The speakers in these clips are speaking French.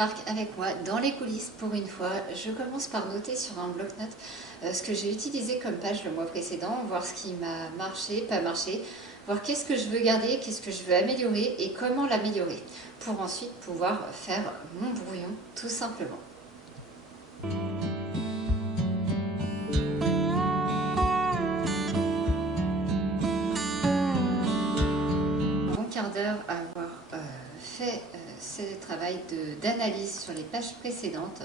t'embarques avec moi dans les coulisses pour une fois. Je commence par noter sur un bloc-notes ce que j'ai utilisé comme page le mois précédent, voir ce qui m'a marché, pas marché, voir qu'est-ce que je veux garder, qu'est-ce que je veux améliorer et comment l'améliorer, pour ensuite pouvoir faire mon brouillon tout simplement. Quart d'heure à avoir fait ce travail d'analyse sur les pages précédentes,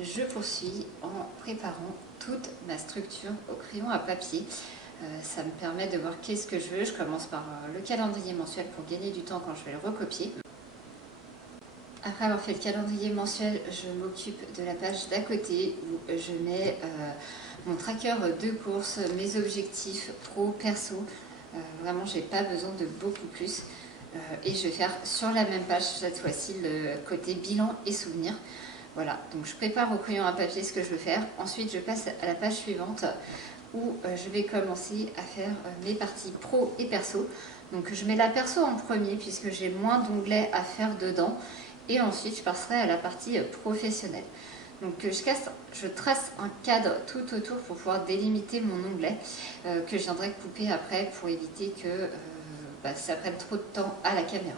je poursuis en préparant toute ma structure au crayon à papier. Ça me permet de voir qu'est-ce que je veux. Je commence par le calendrier mensuel pour gagner du temps quand je vais le recopier. Après avoir fait le calendrier mensuel, je m'occupe de la page d'à côté où je mets mon tracker de course, mes objectifs pro, perso. Vraiment, j'ai pas besoin de beaucoup plus. Et je vais faire sur la même page cette fois-ci le côté bilan et souvenirs. Voilà, donc je prépare au crayon à papier ce que je veux faire. Ensuite, je passe à la page suivante où je vais commencer à faire mes parties pro et perso. Donc je mets la perso en premier puisque j'ai moins d'onglets à faire dedans. Et ensuite, je passerai à la partie professionnelle. Donc je trace un cadre tout autour pour pouvoir délimiter mon onglet que je viendrai couper après pour éviter que ça prenne trop de temps à la caméra.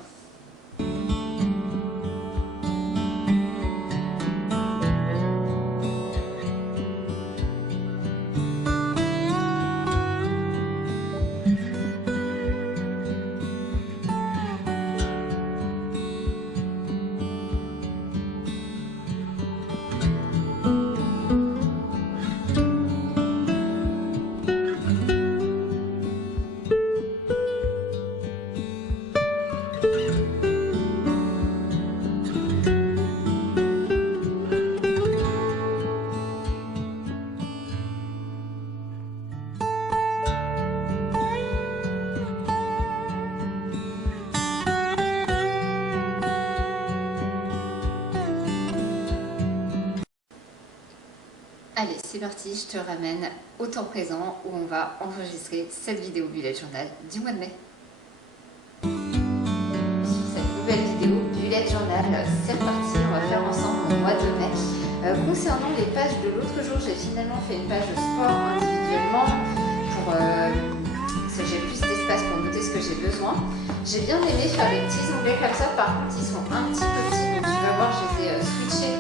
Allez, c'est parti, je te ramène au temps présent où on va enregistrer cette vidéo bullet journal du mois de mai. Sur cette nouvelle vidéo bullet journal, c'est reparti, on va faire ensemble mon mois de mai. Concernant les pages de l'autre jour, j'ai finalement fait une page sport individuellement pour que j'ai plus d'espace pour noter ce que j'ai besoin. J'ai bien aimé faire les petits onglets comme ça, par contre ils sont un petit peu petits, donc tu vas voir, je les ai switchés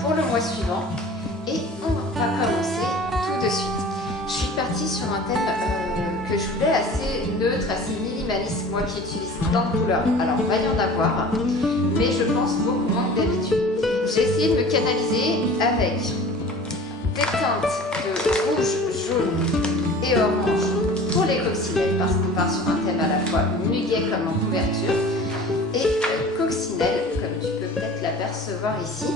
pour le mois suivant. Et on va commencer tout de suite. Je suis partie sur un thème que je voulais assez neutre, assez minimaliste, moi qui utilise plein de couleurs. Alors, il va y en avoir, mais je pense beaucoup moins que d'habitude. J'ai essayé de me canaliser avec des teintes de rouge, jaune et orange pour les coccinelles, parce qu'on part sur un thème à la fois muguet comme en couverture et coccinelle, comme tu peux peut-être l'apercevoir ici.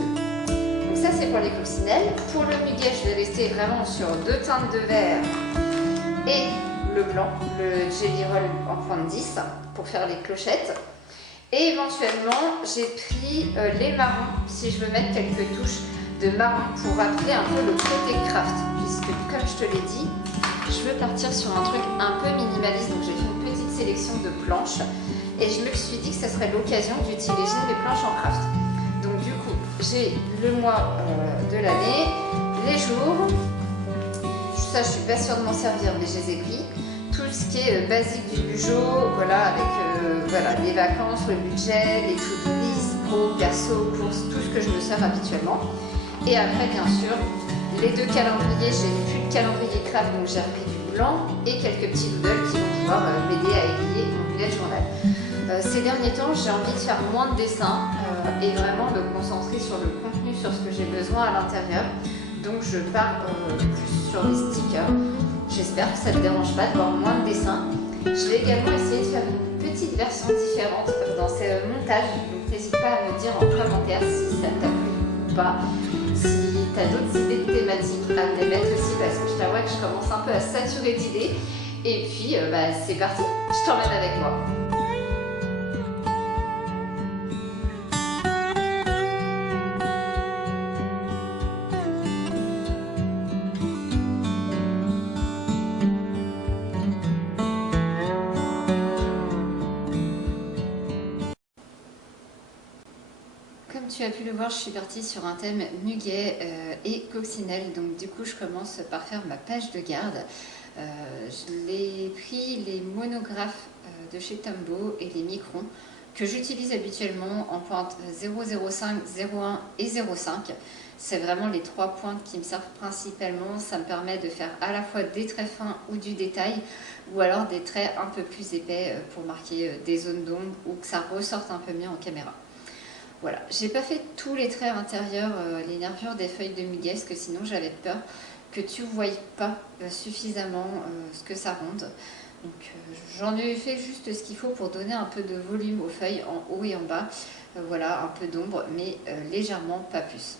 Ça c'est pour les coccinelles. Pour le muguet, je vais rester vraiment sur deux teintes de vert et le blanc, le Jelly Roll en pointe 10 pour faire les clochettes. Et éventuellement, j'ai pris les marrons, si je veux mettre quelques touches de marron pour rappeler un peu le côté craft, puisque comme je te l'ai dit, je veux partir sur un truc un peu minimaliste. Donc j'ai fait une petite sélection de planches et je me suis dit que ça serait l'occasion d'utiliser mes planches en craft. Donc du coup, j'ai le mois de l'année, les jours, ça je suis pas sûre de m'en servir mais je les ai pris, tout ce qui est basique du bugeot, voilà, avec voilà, les vacances, le budget, les to-do list, pro, perso, courses, tout ce que je me sers habituellement. Et après bien sûr, les deux calendriers, j'ai plus de calendrier craft donc j'ai repris du blanc et quelques petits doodles qui vont pouvoir m'aider à aiguiller mon bullet journal. Ces derniers temps, j'ai envie de faire moins de dessins et vraiment me concentrer sur le contenu, sur ce que j'ai besoin à l'intérieur. Donc je pars plus sur les stickers. J'espère que ça ne te dérange pas de voir moins de dessins. Je vais également essayer de faire une petite version différente dans ces montages. Donc n'hésite pas à me dire en commentaire si ça t'a plu ou pas. Si tu as d'autres idées de thématiques, à me les mettre aussi parce que je t'avoue que je commence un peu à saturer d'idées. Et puis c'est parti, je t'emmène avec moi. tu as pu le voir, je suis partie sur un thème muguet et coccinelle. Donc du coup, je commence par faire ma page de garde. J'ai pris les monographes de chez Tombow et les microns que j'utilise habituellement en pointe 0,05, 0,1 et 0,5. C'est vraiment les 3 pointes qui me servent principalement. Ça me permet de faire à la fois des traits fins ou du détail, ou alors des traits un peu plus épais pour marquer des zones d'ombre ou que ça ressorte un peu mieux en caméra. Voilà, j'ai pas fait tous les traits intérieurs, les nervures des feuilles de muguet, parce que sinon j'avais peur que tu ne voies pas suffisamment ce que ça rende. Donc j'en ai fait juste ce qu'il faut pour donner un peu de volume aux feuilles en haut et en bas. Voilà, un peu d'ombre, mais légèrement, pas plus.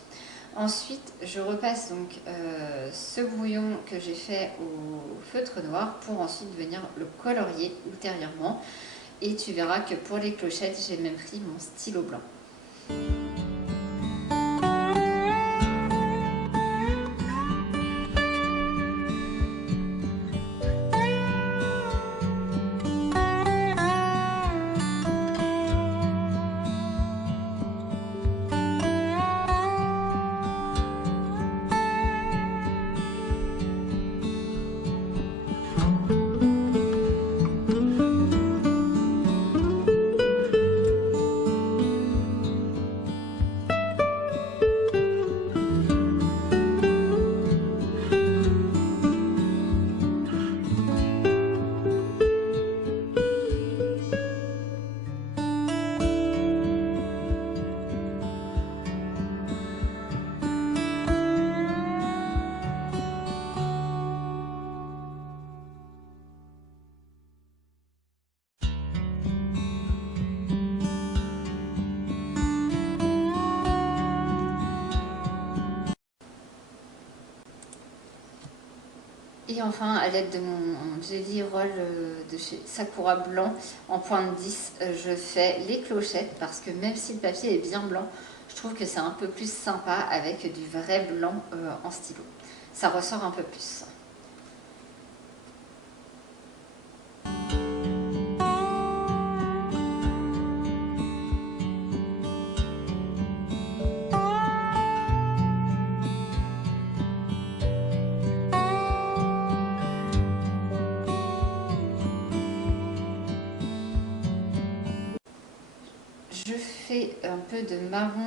Ensuite, je repasse donc ce brouillon que j'ai fait au feutre noir pour ensuite venir le colorier ultérieurement. Et tu verras que pour les clochettes, j'ai même pris mon stylo blanc. Et enfin, à l'aide de mon Jelly Roll de chez Sakura blanc en pointe 10, je fais les clochettes parce que même si le papier est bien blanc, je trouve que c'est un peu plus sympa avec du vrai blanc en stylo. Ça ressort un peu plus. Je fais un peu de marron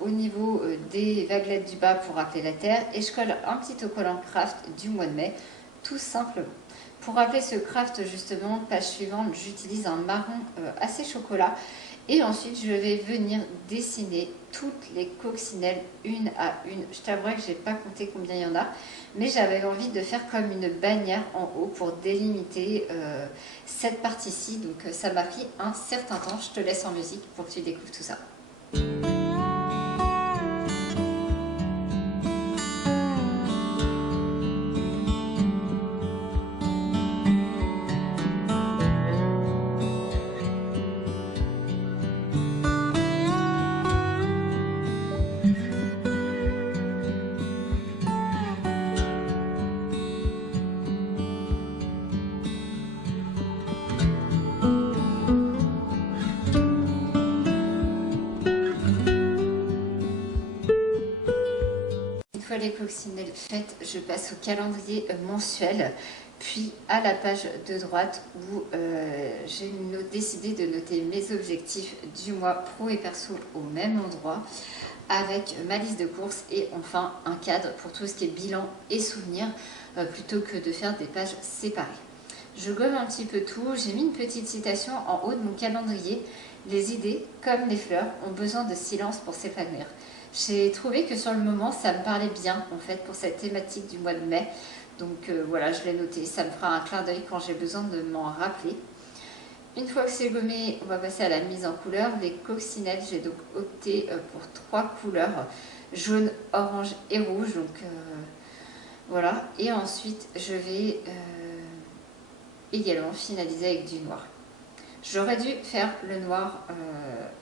au niveau des vaguelettes du bas pour rappeler la terre et je colle un petit autocollant craft du mois de mai, tout simplement. Pour rappeler ce craft justement, page suivante, j'utilise un marron assez chocolat et ensuite je vais venir dessiner toutes les coccinelles une à une. Je t'avouerai que je n'ai pas compté combien il y en a, mais j'avais envie de faire comme une bannière en haut pour délimiter cette partie-ci. Donc ça m'a pris un certain temps. Je te laisse en musique pour que tu découvres tout ça. Les coccinelles faites, je passe au calendrier mensuel, puis à la page de droite où j'ai décidé de noter mes objectifs du mois pro et perso au même endroit avec ma liste de courses et enfin un cadre pour tout ce qui est bilan et souvenirs plutôt que de faire des pages séparées. Je gomme un petit peu tout, j'ai mis une petite citation en haut de mon calendrier. Les idées, comme les fleurs, ont besoin de silence pour s'épanouir. J'ai trouvé que sur le moment, ça me parlait bien en fait pour cette thématique du mois de mai. Donc voilà, je l'ai noté. Ça me fera un clin d'œil quand j'ai besoin de m'en rappeler. Une fois que c'est gommé, on va passer à la mise en couleur. Les coccinelles, j'ai donc opté pour 3 couleurs, jaune, orange et rouge. Donc voilà. Et ensuite, je vais également finaliser avec du noir. J'aurais dû faire le noir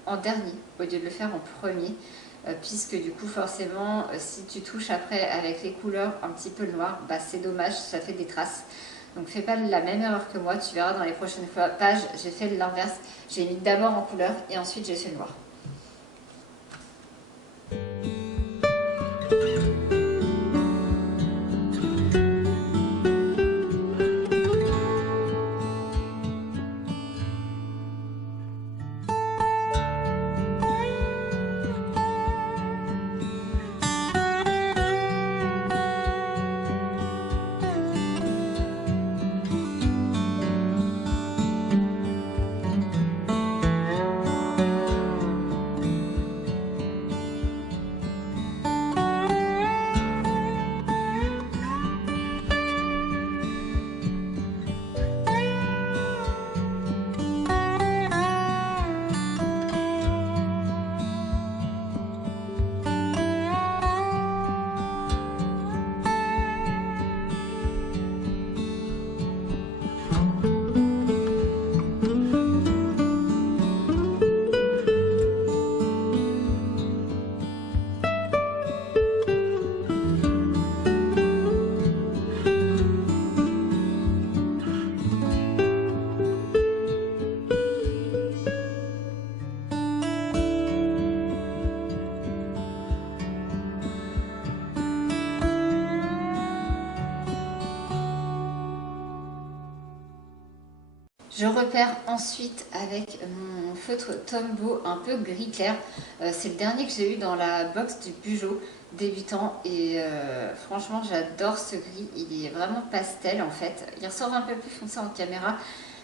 en dernier au lieu de le faire en premier. Puisque du coup forcément si tu touches après avec les couleurs un petit peu le noir, bah, c'est dommage, ça fait des traces. Donc fais pas la même erreur que moi, tu verras dans les prochaines pages, j'ai fait l'inverse, j'ai mis d'abord en couleur et ensuite j'ai fait le noir. Je repère ensuite avec mon feutre Tombow un peu gris clair. C'est le dernier que j'ai eu dans la box du Bujo débutant et franchement j'adore ce gris. Il est vraiment pastel en fait. Il ressort un peu plus foncé en caméra,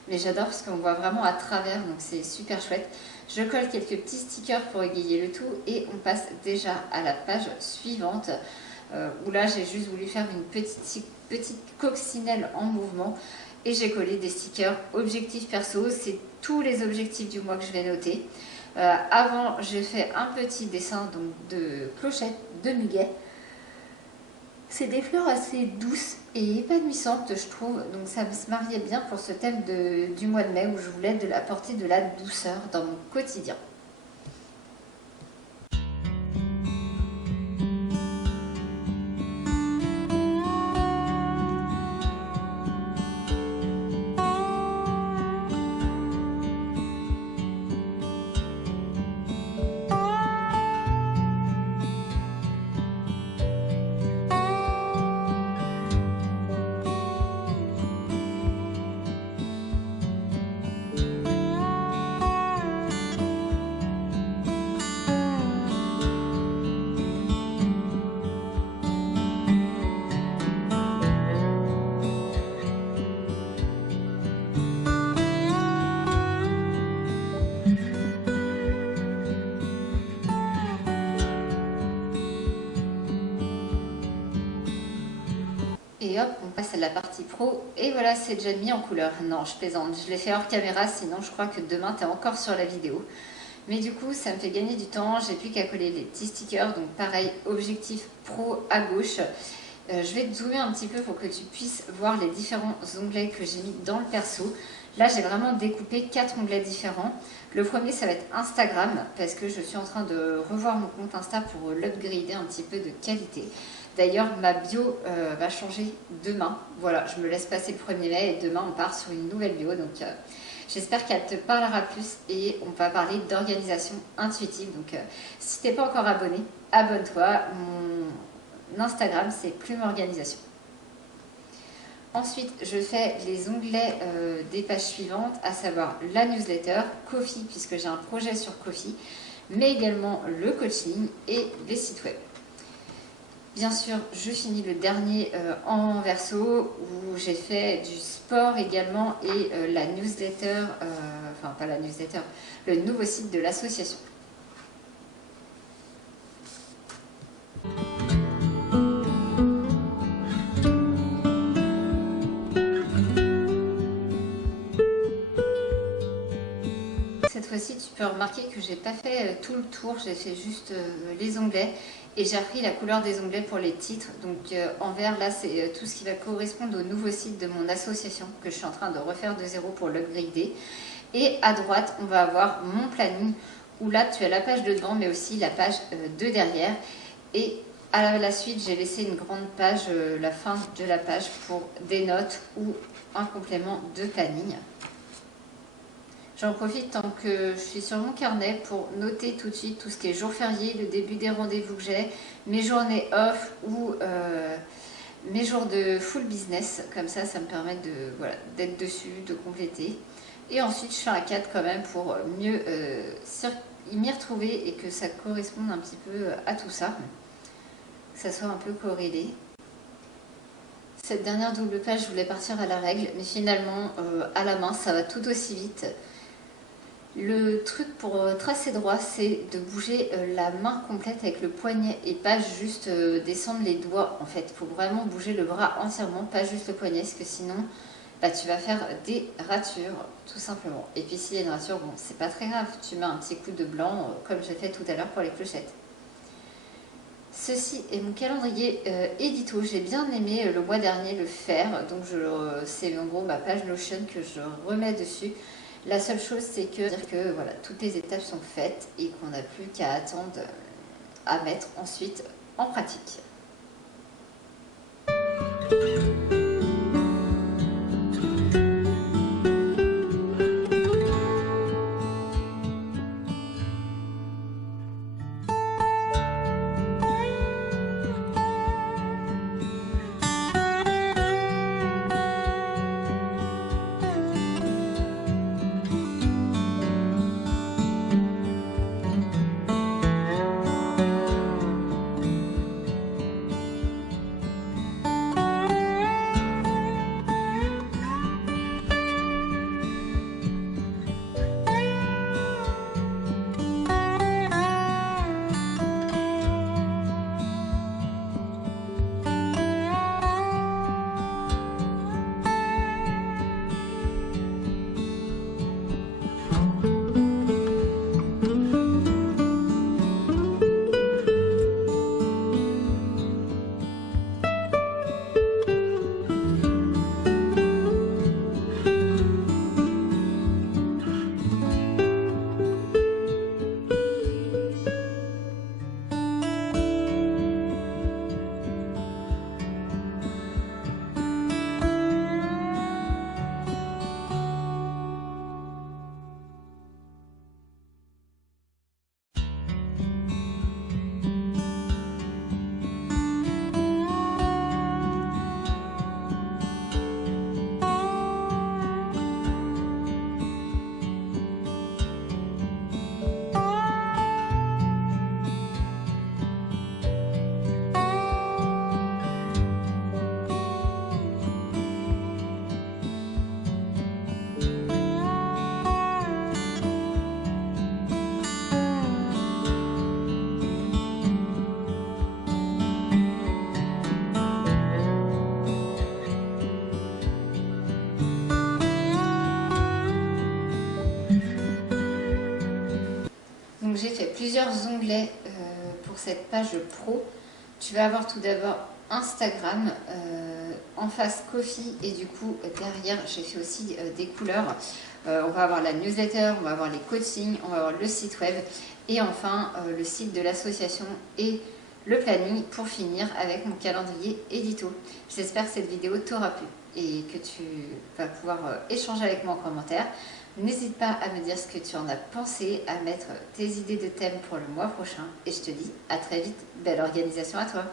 mais j'adore parce qu'on voit vraiment à travers, donc c'est super chouette. Je colle quelques petits stickers pour égayer le tout et on passe déjà à la page suivante où là j'ai juste voulu faire une petite coccinelle en mouvement. Et j'ai collé des stickers objectifs perso, c'est tous les objectifs du mois que je vais noter. Avant, j'ai fait un petit dessin donc, de clochette de muguet. C'est des fleurs assez douces et épanouissantes, je trouve. Donc ça se mariait bien pour ce thème du mois de mai où je voulais apporter de la douceur dans mon quotidien. Et hop, on passe à la partie pro. Et voilà, c'est déjà mis en couleur. Non, je plaisante. Je l'ai fait hors caméra, sinon je crois que demain, tu es encore sur la vidéo. Mais du coup, ça me fait gagner du temps. J'ai plus qu'à coller les petits stickers. Donc pareil, objectif pro à gauche. Je vais te zoomer un petit peu pour que tu puisses voir les différents onglets que j'ai mis dans le perso. Là, j'ai vraiment découpé 4 onglets différents. Le premier, ça va être Instagram, parce que je suis en train de revoir mon compte Insta pour l'upgrader un petit peu de qualité. D'ailleurs, ma bio va changer demain. Voilà, je me laisse passer le 1er mai et demain, on part sur une nouvelle bio. Donc, j'espère qu'elle te parlera plus et on va parler d'organisation intuitive. Donc, si tu n'es pas encore abonné, abonne-toi. Mon Instagram, c'est Plume Organisation. Ensuite, je fais les onglets des pages suivantes, à savoir la newsletter, Ko-fi, puisque j'ai un projet sur Ko-fi, mais également le coaching et les sites web. Bien sûr, je finis le dernier en verso, où j'ai fait du sport également et la newsletter, enfin pas la newsletter, le nouveau site de l'association. Cette fois-ci, tu peux remarquer que j'ai pas fait tout le tour, j'ai fait juste les onglets et j'ai repris la couleur des onglets pour les titres. Donc en vert, là, c'est tout ce qui va correspondre au nouveau site de mon association que je suis en train de refaire de zéro pour l'upgrader. Et à droite, on va avoir mon planning où là, tu as la page de devant, mais aussi la page de derrière. Et à la suite, j'ai laissé une grande page, la fin de la page, pour des notes ou un complément de planning. J'en profite tant que je suis sur mon carnet pour noter tout de suite tout ce qui est jour férié, le début des rendez-vous que j'ai, mes journées off ou mes jours de full business. Comme ça, ça me permet d'être dessus, de compléter. Et ensuite, je fais un cadre quand même pour mieux m'y retrouver et que ça corresponde un petit peu à tout ça. Que ça soit un peu corrélé. Cette dernière double page, je voulais partir à la règle, mais finalement, à la main, ça va tout aussi vite. Le truc pour tracer droit, c'est de bouger la main complète avec le poignet et pas juste descendre les doigts. En fait, il faut vraiment bouger le bras entièrement, pas juste le poignet, parce que sinon, tu vas faire des ratures, tout simplement. Et puis s'il y a une rature, bon, c'est pas très grave, tu mets un petit coup de blanc, comme j'ai fait tout à l'heure pour les clochettes. Ceci est mon calendrier édito. J'ai bien aimé le mois dernier le faire, donc c'est en gros ma page Notion que je remets dessus. La seule chose, c'est que voilà, toutes les étapes sont faites et qu'on n'a plus qu'à attendre à mettre ensuite en pratique. plusieurs onglets pour cette page pro. Tu vas avoir tout d'abord Instagram, en face Ko-fi, et du coup derrière j'ai fait aussi des couleurs. On va avoir la newsletter, on va avoir les coachings, on va avoir le site web et enfin le site de l'association et le planning pour finir avec mon calendrier édito. J'espère que cette vidéo t'aura plu et que tu vas pouvoir échanger avec moi en commentaire. N'hésite pas à me dire ce que tu en as pensé, à mettre tes idées de thèmes pour le mois prochain et je te dis à très vite. Belle organisation à toi!